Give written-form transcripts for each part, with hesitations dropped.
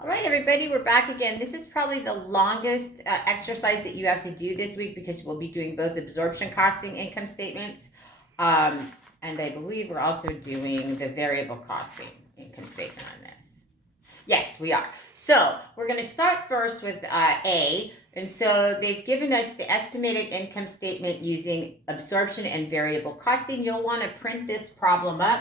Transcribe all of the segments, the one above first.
All right, everybody, we're back again. This is probably the longest exercise that you have to do this week because we'll be doing both absorption costing income statements, and I believe we're also doing the variable costing income statement on this. Yes, we are. So we're going to start first with A. And so they've given us the estimated income statement using absorption and variable costing. You'll want to print this problem up.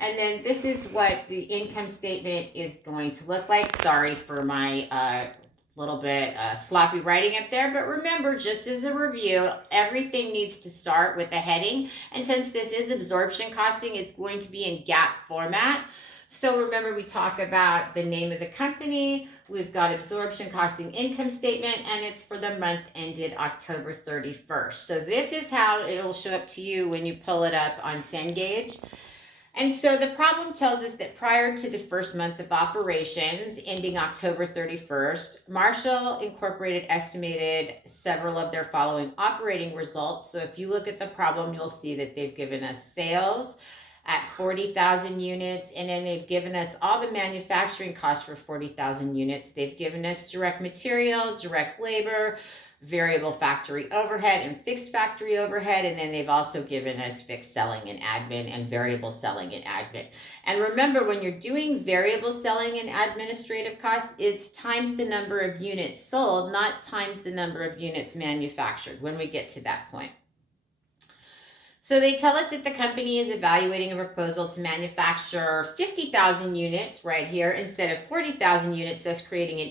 And then this is what the income statement is going to look like. Sorry for my little bit sloppy writing up there, but remember, just as a review, everything needs to start with a heading. And since this is absorption costing, it's going to be in GAAP format. So remember, we talk about the name of the company. We've got absorption costing income statement, and it's for the month ended October 31st. So this is how it'll show up to you when you pull it up on Cengage. And so the problem tells us that prior to the first month of operations, ending October 31st, Marshall Incorporated estimated several of their following operating results. So if you look at the problem, you'll see that they've given us sales at 40,000 units, and then they've given us all the manufacturing costs for 40,000 units. They've given us direct material, direct labor, variable factory overhead, and fixed factory overhead, and then they've also given us fixed selling and admin and variable selling and admin. And remember, when you're doing variable selling and administrative costs, it's times the number of units sold, not times the number of units manufactured when we get to that point. So they tell us that the company is evaluating a proposal to manufacture 50,000 units right here instead of 40,000 units, thus creating an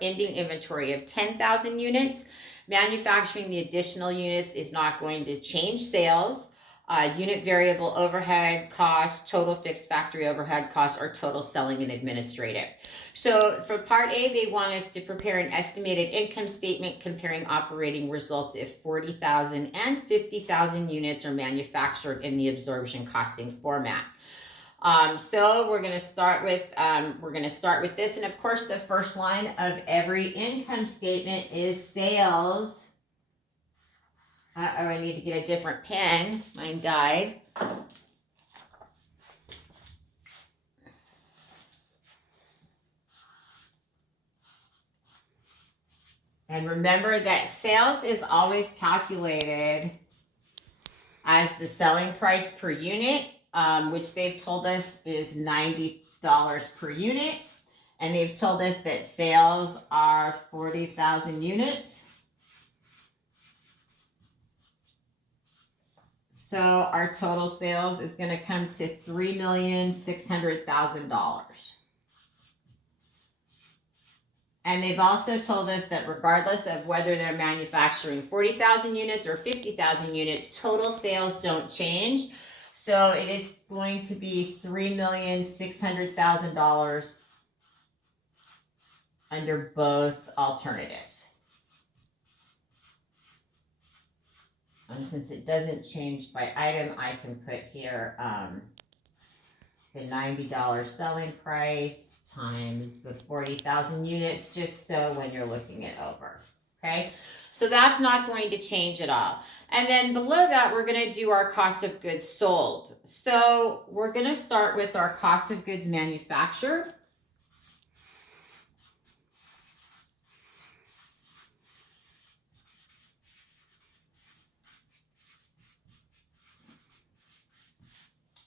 ending inventory of 10,000 units. Manufacturing the additional units is not going to change sales. Unit variable overhead costs, total fixed factory overhead costs, or total selling and administrative. So for part A, they want us to prepare an estimated income statement comparing operating results if 40,000 and 50,000 units are manufactured in the absorption costing format. So we're going to start with this, and of course the first line of every income statement is sales. I need to get a different pen. Mine died. And remember that sales is always calculated as the selling price per unit, which they've told us is $90 per unit. And they've told us that sales are 40,000 units. So our total sales is going to come to $3,600,000. And they've also told us that regardless of whether they're manufacturing 40,000 units or 50,000 units, total sales don't change. So it is going to be $3,600,000 under both alternatives. And since it doesn't change by item, I can put here the $90 selling price times the 40,000 units, just so when you're looking it over, okay? So that's not going to change at all. And then below that, we're going to do our cost of goods sold. So we're going to start with our cost of goods manufactured.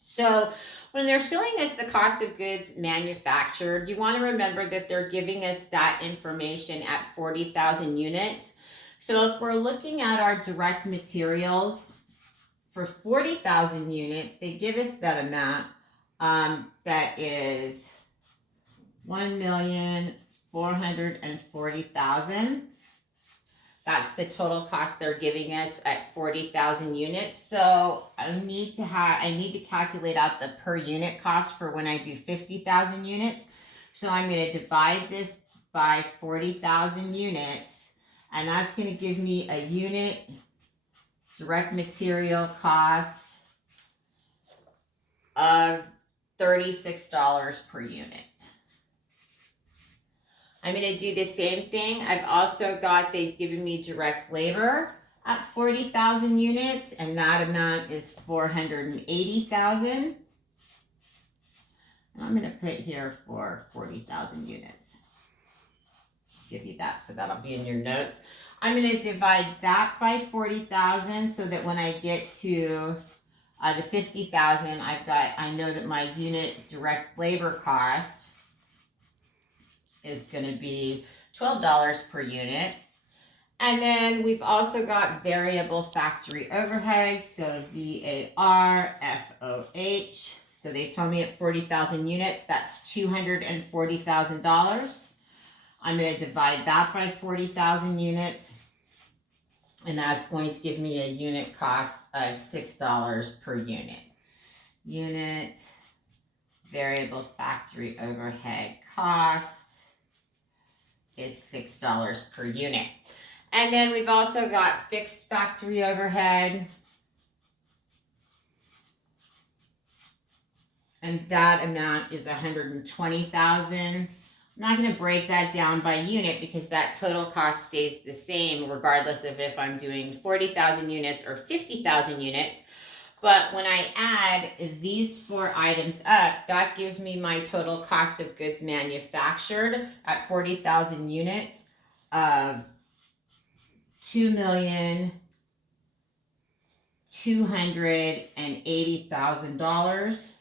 So when they're showing us the cost of goods manufactured, you want to remember that they're giving us that information at 40,000 units. So if we're looking at our direct materials for 40,000 units, they give us that amount that is 1,440,000. That's the total cost they're giving us at 40,000 units. So I need to calculate out the per unit cost for when I do 50,000 units. So I'm going to divide this by 40,000 units, and that's going to give me a unit direct material cost of $36 per unit. I'm going to do the same thing. I've also got, they've given me direct labor at 40,000 units, and that amount is 480,000. And I'm going to put here for 40,000 units. Give you that, so that'll be in your notes. I'm going to divide that by 40,000 so that when I get to the 50,000, I know that my unit direct labor cost is going to be $12 per unit. And then we've also got variable factory overhead, so VARFOH. So they tell me at 40,000 units, that's $240,000. I'm going to divide that by 40,000 units, and that's going to give me a unit cost of $6 per unit. Unit variable factory overhead cost is $6 per unit. And then we've also got fixed factory overhead, and that amount is $120,000. I'm not going to break that down by unit because that total cost stays the same regardless of if I'm doing 40,000 units or 50,000 units. But when I add these 4 items up, that gives me my total cost of goods manufactured at 40,000 units of $2,280,000.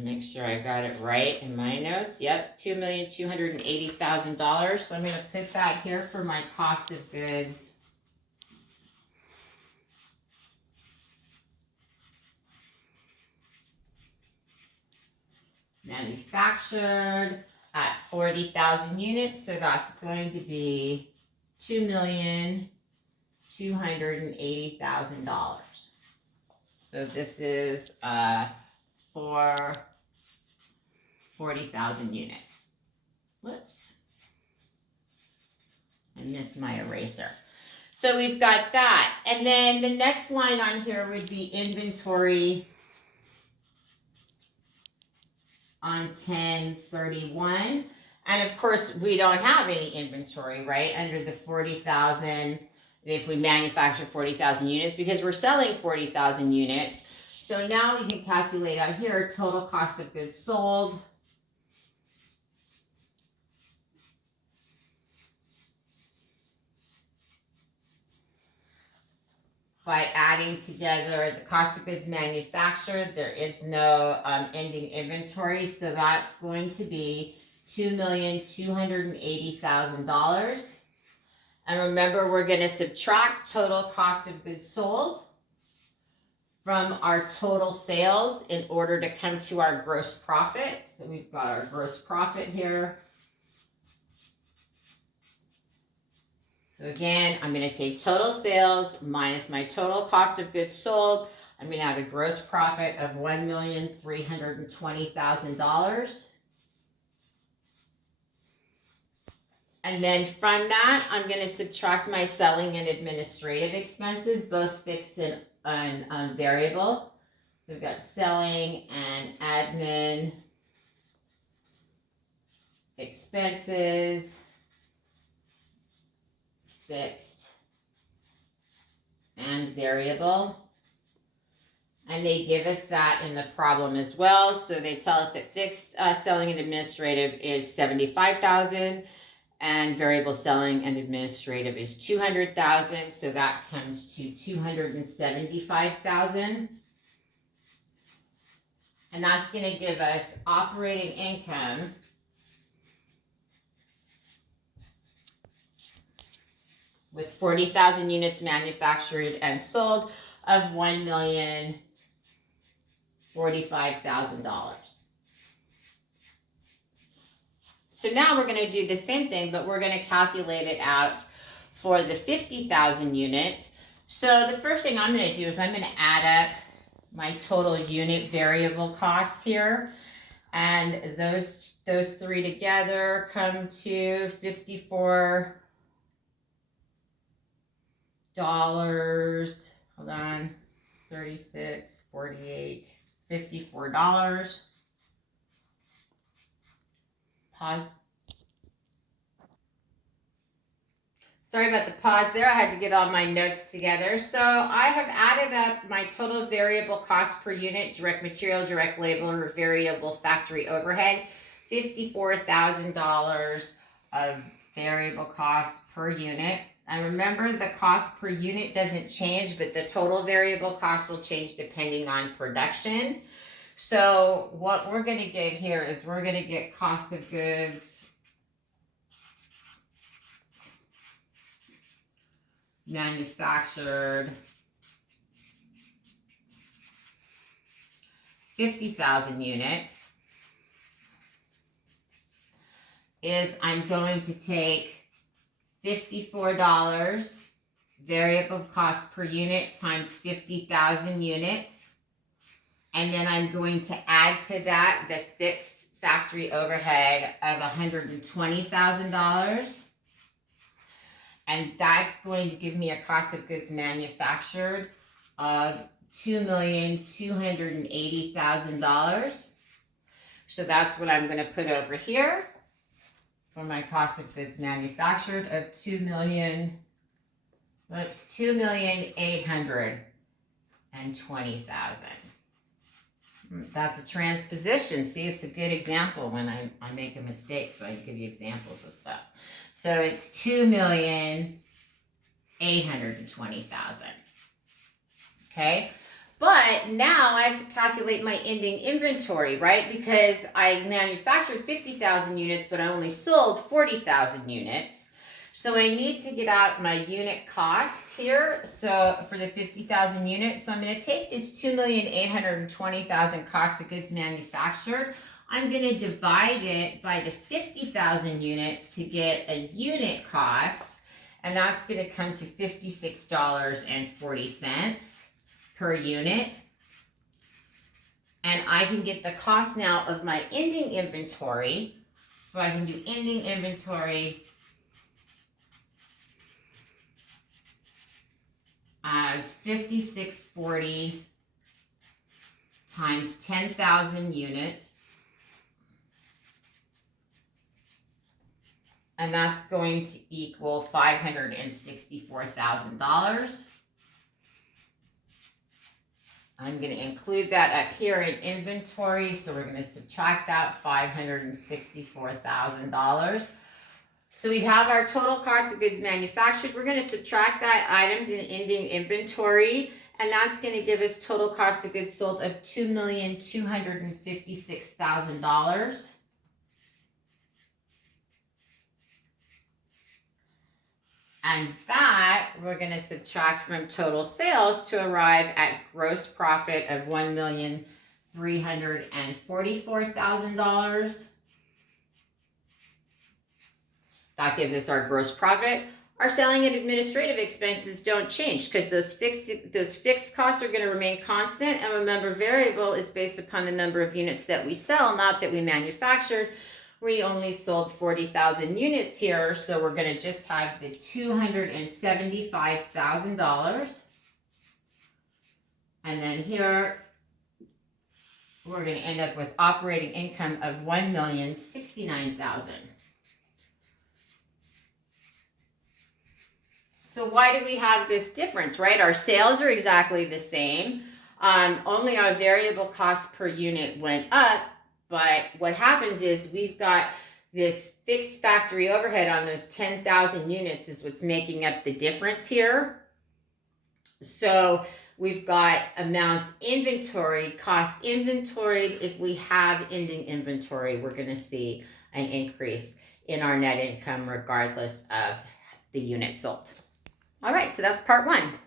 Make sure I got it right in my notes. Yep, $2,280,000. So I'm going to put that here for my cost of goods. Manufactured at 40,000 units, so that's going to be $2,280,000. So this is for 40,000 units. Whoops. I missed my eraser. So we've got that. And then the next line on here would be inventory on 1031. And of course, we don't have any inventory, right, under the 40,000 if we manufacture 40,000 units because we're selling 40,000 units. So now we can calculate out here total cost of goods sold by adding together the cost of goods manufactured. There is no ending inventory, so that's going to be $2,280,000. And remember, we're going to subtract total cost of goods sold from our total sales in order to come to our gross profit. So we've got our gross profit here. So again, I'm going to take total sales minus my total cost of goods sold. I'm going to have a gross profit of $1,320,000. And then from that, I'm going to subtract my selling and administrative expenses, both fixed and variable. So we've got selling and admin expenses, fixed and variable. And they give us that in the problem as well. So they tell us that fixed selling and administrative is $75,000. And variable selling and administrative is $200,000, so that comes to $275,000. And that's going to give us operating income with 40,000 units manufactured and sold of $1,045,000. So now we're going to do the same thing, but we're going to calculate it out for the 50,000 units. So the first thing I'm going to do is I'm going to add up my total unit variable costs here. And those three together come to $54. Hold on. 36, 48, $54. Pause. Sorry about the pause there. I had to get all my notes together. So I have added up my total variable cost per unit, direct material, direct labor, or variable factory overhead, $54,000 of variable cost per unit. And remember, the cost per unit doesn't change, but the total variable cost will change depending on production. So what we're going to get here is we're going to get cost of goods manufactured 50,000 units is I'm going to take $54 variable cost per unit times 50,000 units, and then I'm going to add to that the fixed factory overhead of $120,000. And that's going to give me a cost of goods manufactured of $2,280,000. So that's what I'm going to put over here for my cost of goods manufactured of $2,820,000. That's a transposition. See, it's a good example when I make a mistake, so I give you examples of stuff. So it's $2,820,000. Okay, but now I have to calculate my ending inventory, right? Because I manufactured 50,000 units, but I only sold 40,000 units. So I need to get out my unit cost here. So for the 50,000 units, so I'm going to take this 2,820,000 cost of goods manufactured. I'm going to divide it by the 50,000 units to get a unit cost, and that's going to come to $56.40 per unit. And I can get the cost now of my ending inventory. So I can do ending inventory as $56.40 times 10,000 units. And that's going to equal $564,000. I'm going to include that up here in inventory. So we're going to subtract that $564,000. So we have our total cost of goods manufactured. We're going to subtract that items in ending inventory, and that's going to give us total cost of goods sold of $2,256,000. And that we're going to subtract from total sales to arrive at gross profit of $1,344,000. That gives us our gross profit. Our selling and administrative expenses don't change because those fixed costs are going to remain constant. And remember, variable is based upon the number of units that we sell, not that we manufactured. We only sold 40,000 units here, so we're going to just have the $275,000. And then here, we're going to end up with operating income of $1,069,000. So why do we have this difference, right? Our sales are exactly the same. Only our variable cost per unit went up. But what happens is we've got this fixed factory overhead on those 10,000 units is what's making up the difference here. So we've got amounts inventoried, cost inventoried. If we have ending inventory, we're going to see an increase in our net income regardless of the units sold. All right, so that's part one.